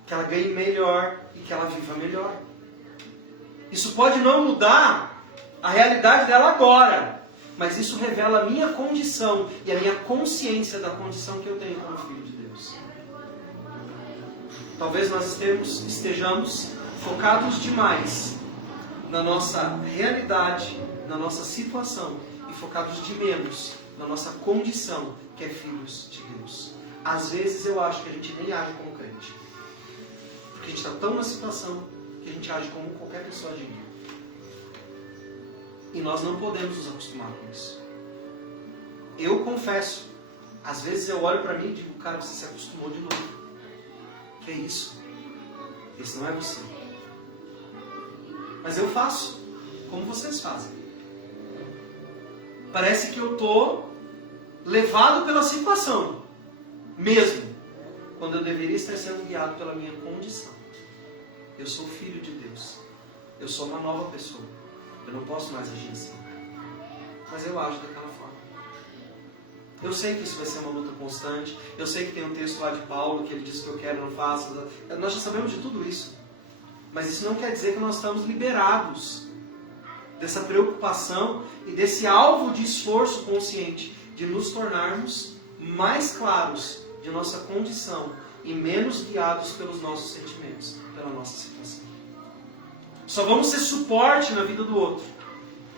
Que ela ganhe melhor e que ela viva melhor. Isso pode não mudar a realidade dela agora, mas isso revela a minha condição e a minha consciência da condição que eu tenho como filho de Deus. Talvez nós estejamos focados demais na nossa realidade, na nossa situação e focados de menos na nossa condição, que é filhos de Deus. Às vezes eu acho que a gente nem age como crente. Porque a gente está tão na situação que a gente age como qualquer pessoa agiria. E nós não podemos nos acostumar com isso. Eu confesso, às vezes eu olho para mim e digo, cara, você se acostumou de novo. Que é isso? Esse não é você. Mas eu faço, como vocês fazem. Parece que eu estou levado pela situação, mesmo, quando eu deveria estar sendo guiado pela minha condição. Eu sou filho de Deus. Eu sou uma nova pessoa. Eu não posso mais agir assim. Mas eu ajo daquela forma. Eu sei que isso vai ser uma luta constante. Eu sei que tem um texto lá de Paulo que ele diz que eu quero, não faço. Nós já sabemos de tudo isso. Mas isso não quer dizer que nós estamos liberados dessa preocupação e desse alvo de esforço consciente de nos tornarmos mais claros de nossa condição e menos guiados pelos nossos sentimentos, pela nossa situação. Só vamos ser suporte na vida do outro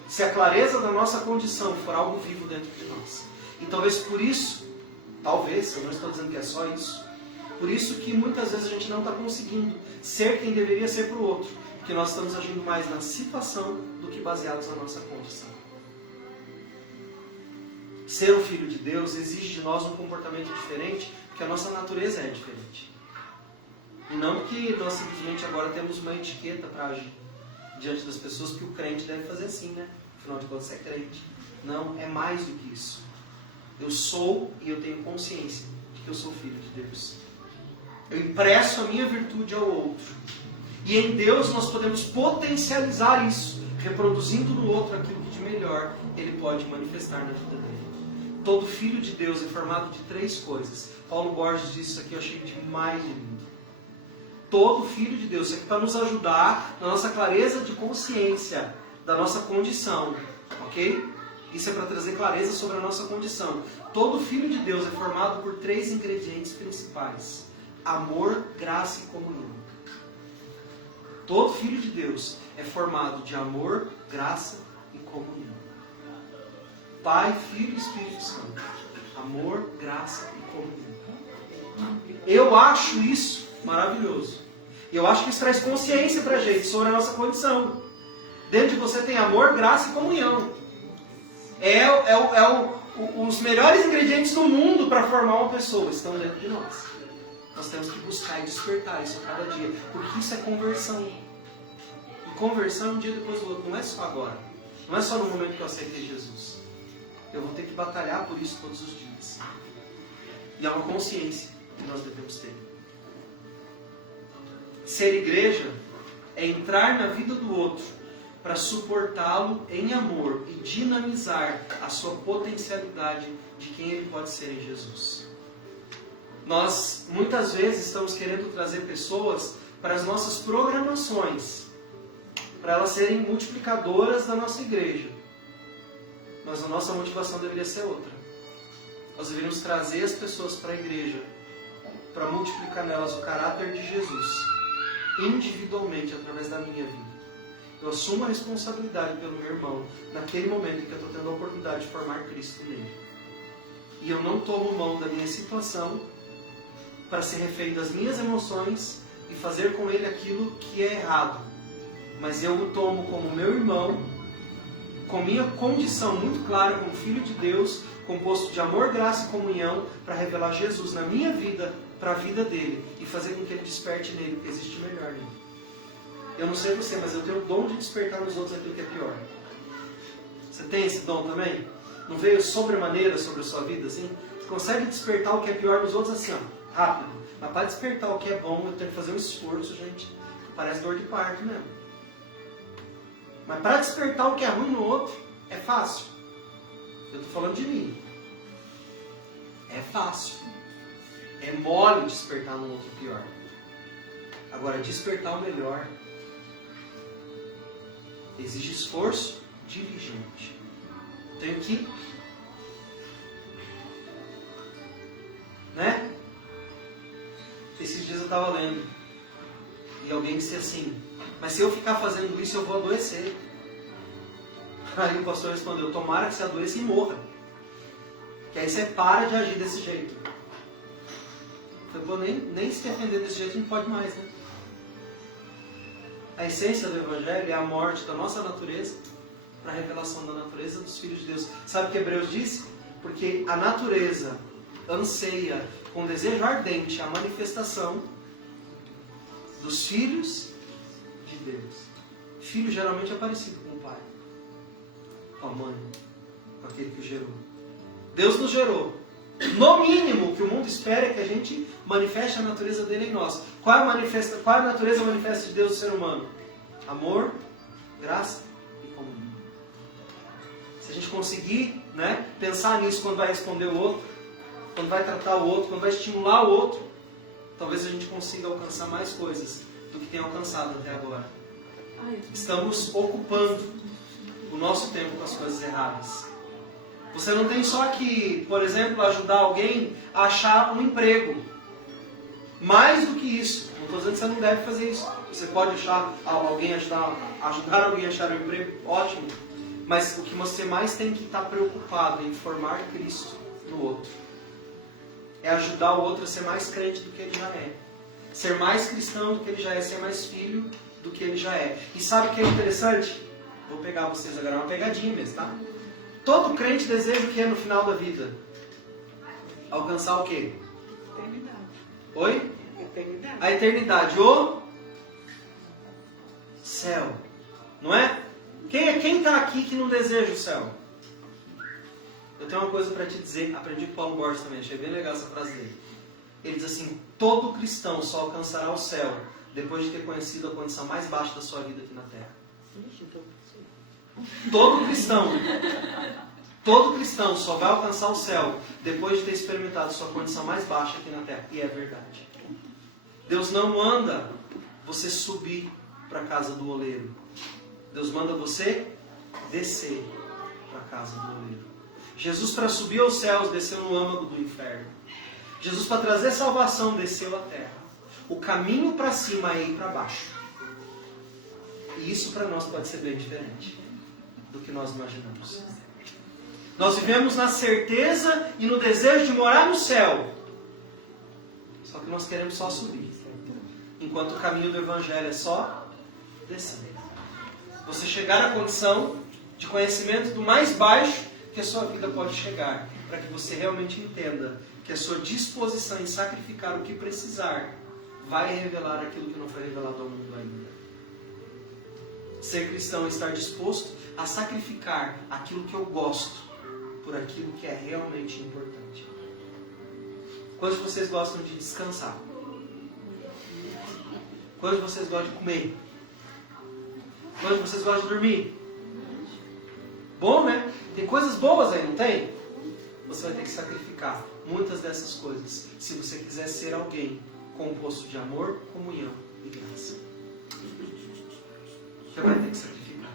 se a clareza da nossa condição for algo vivo dentro de nós. E talvez por isso, eu não estou dizendo que é só isso, por isso que muitas vezes a gente não está conseguindo ser quem deveria ser para o outro, porque nós estamos agindo mais na situação do que baseados na nossa condição. Ser um filho de Deus exige de nós um comportamento diferente, porque a nossa natureza é diferente. E não que nós simplesmente agora temos uma etiqueta para agir diante das pessoas, que o crente deve fazer assim, né? Afinal de contas, é crente. Não, é mais do que isso. Eu sou e eu tenho consciência de que eu sou filho de Deus. Eu empresto a minha virtude ao outro. E em Deus nós podemos potencializar isso, reproduzindo no outro aquilo que de melhor Ele pode manifestar na vida dele. Todo filho de Deus é formado de 3 coisas. Paulo Borges disse isso aqui, eu achei demais de lindo. Todo filho de Deus, isso aqui para nos ajudar na nossa clareza de consciência, da nossa condição, ok? Isso é para trazer clareza sobre a nossa condição. Todo filho de Deus é formado por 3 ingredientes principais: amor, graça e comunhão. Todo filho de Deus é formado de amor, graça e comunhão. Pai, Filho e Espírito Santo. Amor, graça e comunhão. Eu acho isso maravilhoso. E eu acho que isso traz consciência para a gente sobre a nossa condição. Dentro de você tem amor, graça e comunhão. Os melhores ingredientes do mundo para formar uma pessoa estão dentro de nós. Nós temos que buscar e despertar isso a cada dia. Porque isso é conversão. E conversão é um dia depois do outro. Não é só agora. Não é só no momento que eu aceitei Jesus. Eu vou ter que batalhar por isso todos os dias. E é uma consciência que nós devemos ter. Ser igreja é entrar na vida do outro para suportá-lo em amor e dinamizar a sua potencialidade de quem ele pode ser em Jesus. Nós muitas vezes estamos querendo trazer pessoas para as nossas programações, para elas serem multiplicadoras da nossa igreja. Mas a nossa motivação deveria ser outra. Nós deveríamos trazer as pessoas para a igreja para multiplicar nelas o caráter de Jesus, individualmente, através da minha vida. Eu assumo a responsabilidade pelo meu irmão naquele momento em que eu estou tendo a oportunidade de formar Cristo nele. E eu não tomo mão da minha situação para ser refém das minhas emoções e fazer com ele aquilo que é errado. Mas eu o tomo como meu irmão, com minha condição muito clara como filho de Deus, composto de amor, graça e comunhão, para revelar Jesus na minha vida, para a vida dele, e fazer com que ele desperte nele, porque existe melhor nele. Eu não sei você, mas eu tenho o dom de despertar nos outros aquilo que é pior. Você tem esse dom também? Não veio sobremaneira sobre a sua vida assim? Você consegue despertar o que é pior nos outros assim, ó, rápido. Mas para despertar o que é bom, eu tenho que fazer um esforço, gente. Parece dor de parto mesmo. Mas para despertar o que é ruim no outro, é fácil. Eu estou falando de mim. É fácil. É mole despertar no outro pior. Agora, despertar o melhor exige esforço diligente. Tenho que... né? Esses dias eu estava lendo e alguém disse assim: mas se eu ficar fazendo isso eu vou adoecer. Aí o pastor respondeu: tomara que você adoeça e morra, que aí você para de agir desse jeito. Eu falei: pô, nem se defender desse jeito não pode mais, né? A essência do Evangelho é a morte da nossa natureza para a revelação da natureza dos filhos de Deus. Sabe o que Hebreus disse? Porque a natureza anseia com desejo ardente a manifestação dos filhos de Deus. Filho geralmente é parecido com o pai, com a mãe, com aquele que o gerou. Deus nos gerou. No mínimo, o que o mundo espera é que a gente manifeste a natureza dele em nós. Qual é a natureza manifesta de Deus no ser humano? Amor, graça e comunhão. Se a gente conseguir, né, pensar nisso quando vai responder o outro, quando vai tratar o outro, quando vai estimular o outro, talvez a gente consiga alcançar mais coisas do que tem alcançado até agora. Estamos ocupando o nosso tempo com as coisas erradas. Você não tem só que, por exemplo, ajudar alguém a achar um emprego. Mais do que isso, Não estou dizendo que você não deve fazer isso. Você pode ajudar alguém a achar um emprego, ótimo. Mas o que você mais tem que estar preocupado em formar Cristo no outro. É ajudar o outro a ser mais crente do que ele já é. Ser mais cristão do que ele já é. Ser mais filho do que ele já é. E sabe o que é interessante? Vou pegar vocês agora, é uma pegadinha mesmo, tá? Todo crente deseja o que é no final da vida? Alcançar o quê? Eternidade. Oi? Eternidade. A eternidade, o céu. Não é? Quem está aqui que não deseja o céu? Eu tenho uma coisa para te dizer. Aprendi com Paulo Borges também. Achei bem legal essa frase dele. Ele diz assim: todo cristão só alcançará o céu depois de ter conhecido a condição mais baixa da sua vida aqui na terra. Todo cristão só vai alcançar o céu depois de ter experimentado sua condição mais baixa aqui na terra. E é verdade. Deus não manda você subir para a casa do oleiro. Deus manda você descer para a casa do oleiro. Jesus, para subir aos céus, desceu no âmago do inferno. Jesus, para trazer salvação, desceu à terra. O caminho para cima é ir para baixo. E isso para nós pode ser bem diferente do que nós imaginamos. Nós vivemos na certeza e no desejo de morar no céu. Só que nós queremos só subir. Enquanto o caminho do Evangelho é só descer. Você chegar à condição de conhecimento do mais baixo que a sua vida pode chegar. Para que você realmente entenda que a sua disposição em sacrificar o que precisar vai revelar aquilo que não foi revelado ao mundo ainda. Ser cristão é estar disposto a sacrificar aquilo que eu gosto por aquilo que é realmente importante. Quantos de vocês gostam de descansar? Quantos de vocês gostam de comer? Quantos de vocês gostam de dormir? Bom, né? Tem coisas boas aí, não tem? Você vai ter que sacrificar muitas dessas coisas se você quiser ser alguém composto de amor, comunhão e graça. Você vai ter que sacrificar.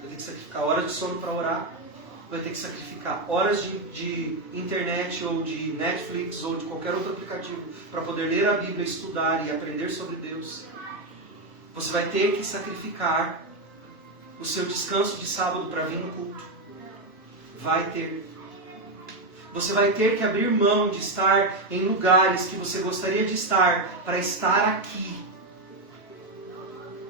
Vai ter que sacrificar horas de sono para orar. Vai ter que sacrificar horas de internet ou de Netflix ou de qualquer outro aplicativo para poder ler a Bíblia, estudar e aprender sobre Deus. Você vai ter que sacrificar o seu descanso de sábado para vir no culto. Vai ter. Você vai ter que abrir mão de estar em lugares que você gostaria de estar para estar aqui.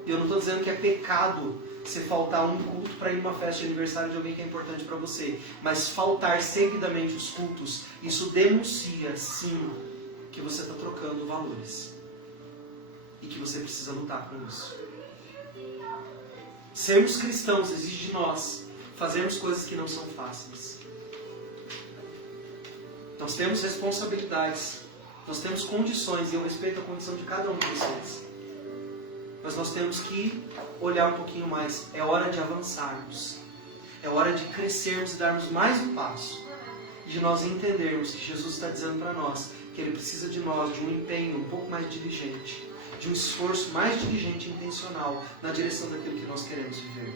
E eu não estou dizendo que é pecado você faltar um culto para ir numa festa de aniversário de alguém que é importante para você. Mas faltar seguidamente os cultos, isso denuncia, sim, que você está trocando valores. E que você precisa lutar com isso. Sermos cristãos exige de nós fazermos coisas que não são fáceis. Nós temos responsabilidades, nós temos condições, e eu respeito a condição de cada um de vocês. Mas nós temos que olhar um pouquinho mais. É hora de avançarmos. É hora de crescermos e darmos mais um passo. De nós entendermos que Jesus está dizendo para nós que Ele precisa de nós, de um empenho um pouco mais diligente, de um esforço mais diligente e intencional na direção daquilo que nós queremos viver.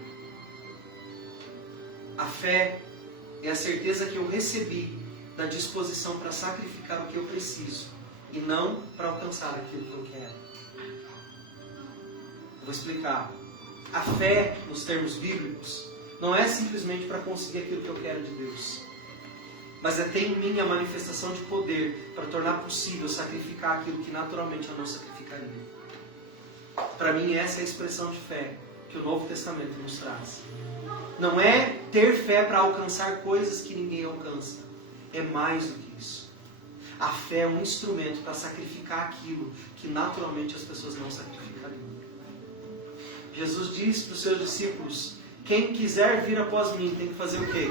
A fé é a certeza que eu recebi da disposição para sacrificar o que eu preciso e não para alcançar aquilo que eu quero. Eu vou explicar. A fé, nos termos bíblicos, não é simplesmente para conseguir aquilo que eu quero de Deus, mas é ter em mim a manifestação de poder para tornar possível sacrificar aquilo que naturalmente eu não sacrificaria. Para mim, essa é a expressão de fé que o Novo Testamento nos traz. Não é ter fé para alcançar coisas que ninguém alcança. É mais do que isso. A fé é um instrumento para sacrificar aquilo que naturalmente as pessoas não sacrificariam. Jesus disse para os seus discípulos: quem quiser vir após mim tem que fazer o quê?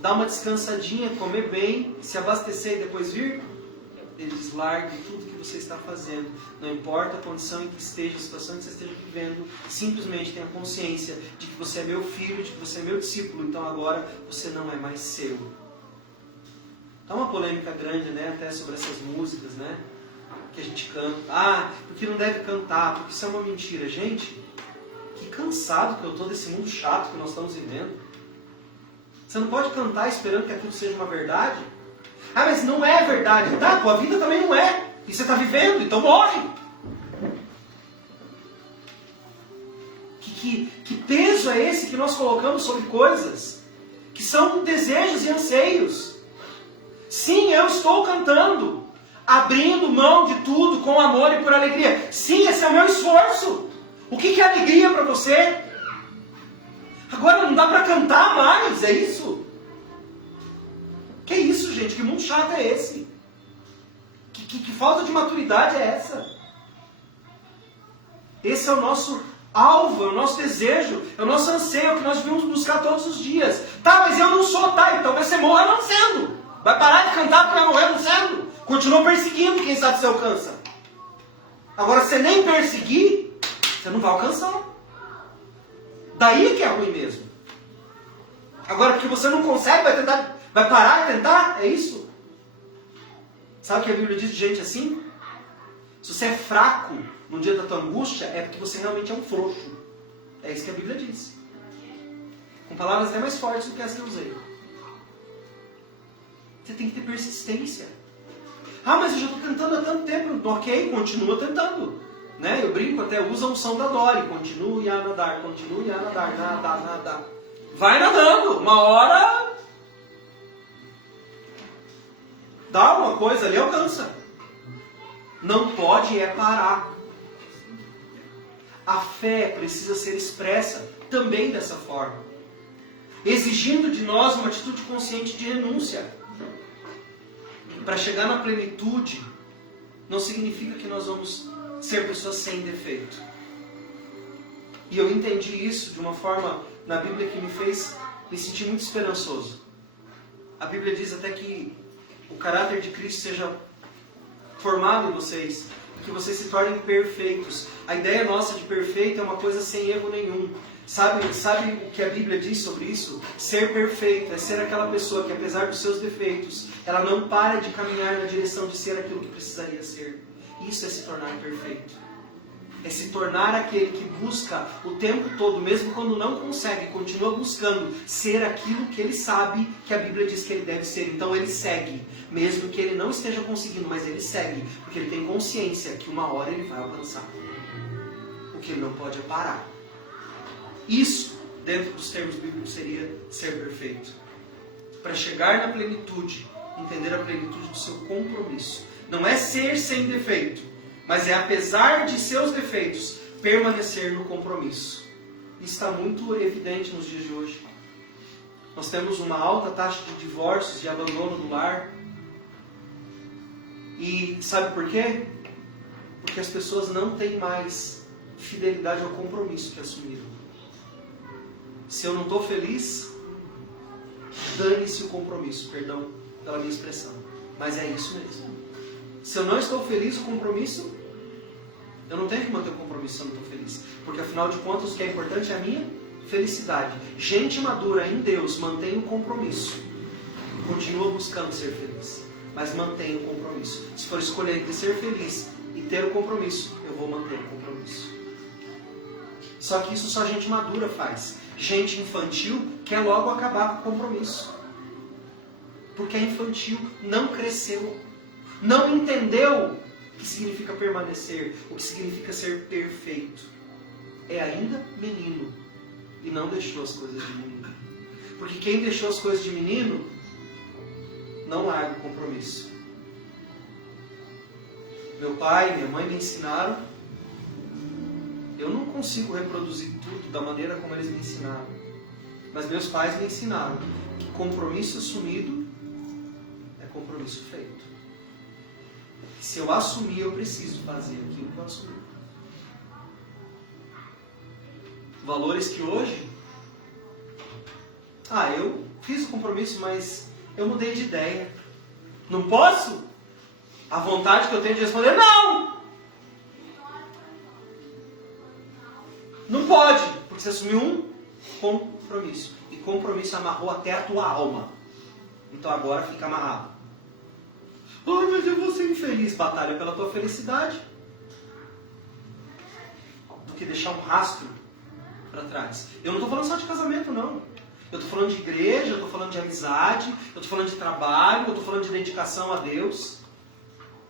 Dar uma descansadinha, comer bem, se abastecer e depois vir? Ele diz: largue tudo que você está fazendo. Não importa a condição em que esteja, a situação em que você esteja vivendo, simplesmente tenha consciência de que você é meu filho, de que você é meu discípulo, então agora você não é mais seu. Há uma polêmica grande, né, até sobre essas músicas, né, que a gente canta. Porque não deve cantar, porque isso é uma mentira. Gente, que cansado que eu estou desse mundo chato que nós estamos vivendo. Você não pode cantar esperando que aquilo seja uma verdade. Mas não é verdade. Tá, tua vida também não é. E você está vivendo, então morre. que peso é esse que nós colocamos sobre coisas que são desejos e anseios? Sim, eu estou cantando, abrindo mão de tudo com amor e por alegria. Sim, esse é o meu esforço. O que é alegria para você? Agora não dá para cantar mais, é isso? Que isso, gente? Que mundo chato é esse? Que falta de maturidade é essa? Esse é o nosso alvo, é o nosso desejo, é o nosso anseio, é o que nós devemos buscar todos os dias. Tá, mas eu não sou, tá, então você morra não sendo. Vai parar de cantar porque vai morrer não sendo. Continua perseguindo, quem sabe você alcança. Agora, se você nem perseguir, você não vai alcançar. Daí que é ruim mesmo. Agora, porque você não consegue, vai parar de tentar? É isso? Sabe o que a Bíblia diz de gente assim? Se você é fraco no dia da tua angústia, é porque você realmente é um frouxo. É isso que a Bíblia diz. Com palavras até mais fortes do que as que eu usei. Você tem que ter persistência. Ah, mas eu já estou tentando há tanto tempo. Ok, continua tentando. Né? Eu brinco até, usa a unção da Dory. Continue a nadar, continue a nadar, nadar. Vai nadando. Uma hora... dá alguma coisa ali, alcança. Não pode parar. A fé precisa ser expressa também dessa forma. Exigindo de nós uma atitude consciente de renúncia. Para chegar na plenitude, não significa que nós vamos ser pessoas sem defeito. E eu entendi isso de uma forma na Bíblia que me fez me sentir muito esperançoso. A Bíblia diz até que o caráter de Cristo seja formado em vocês, que vocês se tornem perfeitos. A ideia nossa de perfeito é uma coisa sem erro nenhum. Sabe o que a Bíblia diz sobre isso? Ser perfeito é ser aquela pessoa que, apesar dos seus defeitos, ela não para de caminhar na direção de ser aquilo que precisaria ser. Isso é se tornar perfeito. É se tornar aquele que busca o tempo todo, mesmo quando não consegue, continua buscando ser aquilo que ele sabe que a Bíblia diz que ele deve ser. Então ele segue, mesmo que ele não esteja conseguindo, mas ele segue, porque ele tem consciência que uma hora ele vai alcançar. O que ele não pode é parar. Isso, dentro dos termos bíblicos, seria ser perfeito. Para chegar na plenitude, entender a plenitude do seu compromisso. Não é ser sem defeito, mas é, apesar de seus defeitos, permanecer no compromisso. Isso está muito evidente nos dias de hoje. Nós temos uma alta taxa de divórcios, de abandono do lar. E sabe por quê? Porque as pessoas não têm mais fidelidade ao compromisso que assumiram. Se eu não estou feliz, dane-se o compromisso, perdão pela minha expressão. Mas é isso mesmo. Se eu não estou feliz, o compromisso, eu não tenho que manter o compromisso se eu não estou feliz. Porque afinal de contas, o que é importante é a minha felicidade. Gente madura em Deus mantém o compromisso. Continua buscando ser feliz, mas mantém o compromisso. Se for escolher entre ser feliz e ter o compromisso, eu vou manter o compromisso. Só que isso só gente madura faz. Gente infantil quer logo acabar com o compromisso. Porque é infantil, não cresceu, não entendeu o que significa permanecer, o que significa ser perfeito. É ainda menino e não deixou as coisas de menino. Porque quem deixou as coisas de menino não larga o compromisso. Meu pai e minha mãe me ensinaram. Eu não consigo reproduzir tudo da maneira como eles me ensinaram. Mas meus pais me ensinaram que compromisso assumido é compromisso feito. Se eu assumir, eu preciso fazer aquilo que eu assumi. Valores que hoje... eu fiz o compromisso, mas eu mudei de ideia. Não posso? A vontade que eu tenho de responder, não! Não pode, porque você assumiu um compromisso. E compromisso amarrou até a tua alma. Então agora fica amarrado. Ai, mas eu vou ser infeliz. Batalha pela tua felicidade. Do que deixar um rastro para trás. Eu não estou falando só de casamento, não. Eu estou falando de igreja, eu estou falando de amizade, eu estou falando de trabalho, eu estou falando de dedicação a Deus.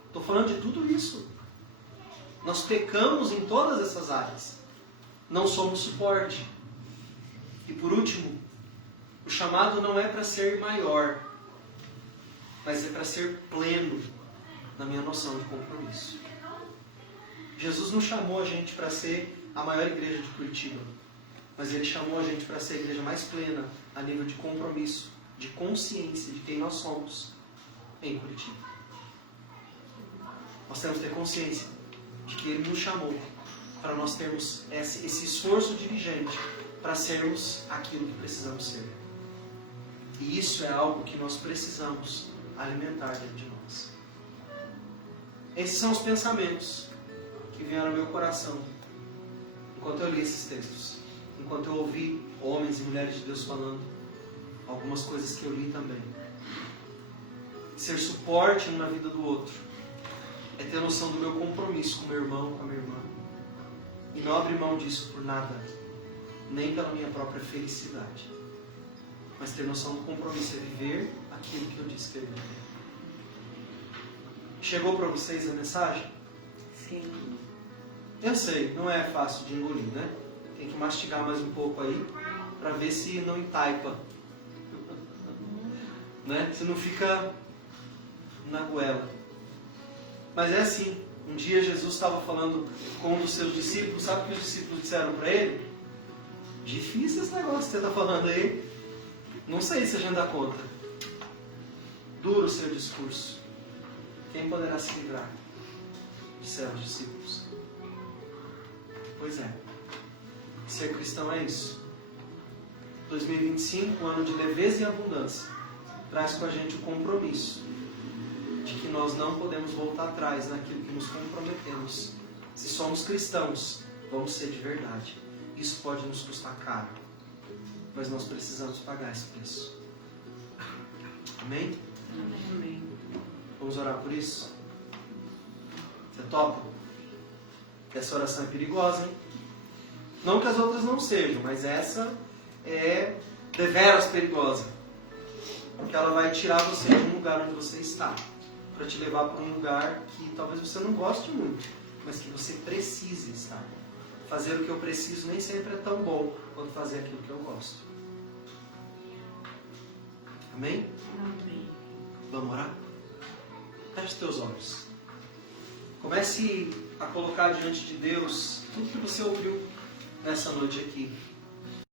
Estou falando de tudo isso. Nós pecamos em todas essas áreas. não somos suporte. E por último, o chamado não é para ser maior, mas é para ser pleno na minha noção de compromisso. Jesus não chamou a gente para ser a maior igreja de Curitiba, mas Ele chamou a gente para ser a igreja mais plena a nível de compromisso, de consciência de quem nós somos em Curitiba. Nós temos que ter consciência de que Ele nos chamou para nós termos esse esforço dirigente para sermos aquilo que precisamos ser. E isso é algo que nós precisamos alimentar dentro de nós. Esses são os pensamentos que vieram ao meu coração enquanto eu li esses textos, enquanto eu ouvi homens e mulheres de Deus falando algumas coisas que eu li também. Ser suporte um na vida do outro é ter noção do meu compromisso com meu irmão, com a minha irmã, e não abrir mão disso por nada, nem pela minha própria felicidade, mas ter noção do compromisso é viver aquilo que eu disse que eu ia viver. Chegou para vocês a mensagem? Sim. Eu sei, não é fácil de engolir, né? Tem que mastigar mais um pouco aí, para ver se não entaipa. Né? Se não fica na goela. Mas é assim, um dia Jesus estava falando com um dos seus discípulos, sabe o que os discípulos disseram para ele? Difícil esse negócio que você está falando aí. Não sei se a gente dá conta. Duro o seu discurso. Quem poderá se livrar? Disseram os discípulos. Pois é. Ser cristão é isso. 2025, um ano de leveza e abundância, traz com a gente o compromisso de que nós não podemos voltar atrás naquilo que nos comprometemos. Se somos cristãos, vamos ser de verdade. Isso pode nos custar caro, mas nós precisamos pagar esse preço. Amém? Amém. Vamos orar por isso? Você topa? Essa oração é perigosa, hein? Não que as outras não sejam, mas essa é deveras perigosa. Porque ela vai tirar você de um lugar onde você está, para te levar para um lugar que talvez você não goste muito, mas que você precise estar. Fazer o que eu preciso nem sempre é tão bom quanto fazer aquilo que eu gosto. Amém? Amém. Vamos orar? Feche os teus olhos. Comece a colocar diante de Deus tudo que você ouviu nessa noite aqui.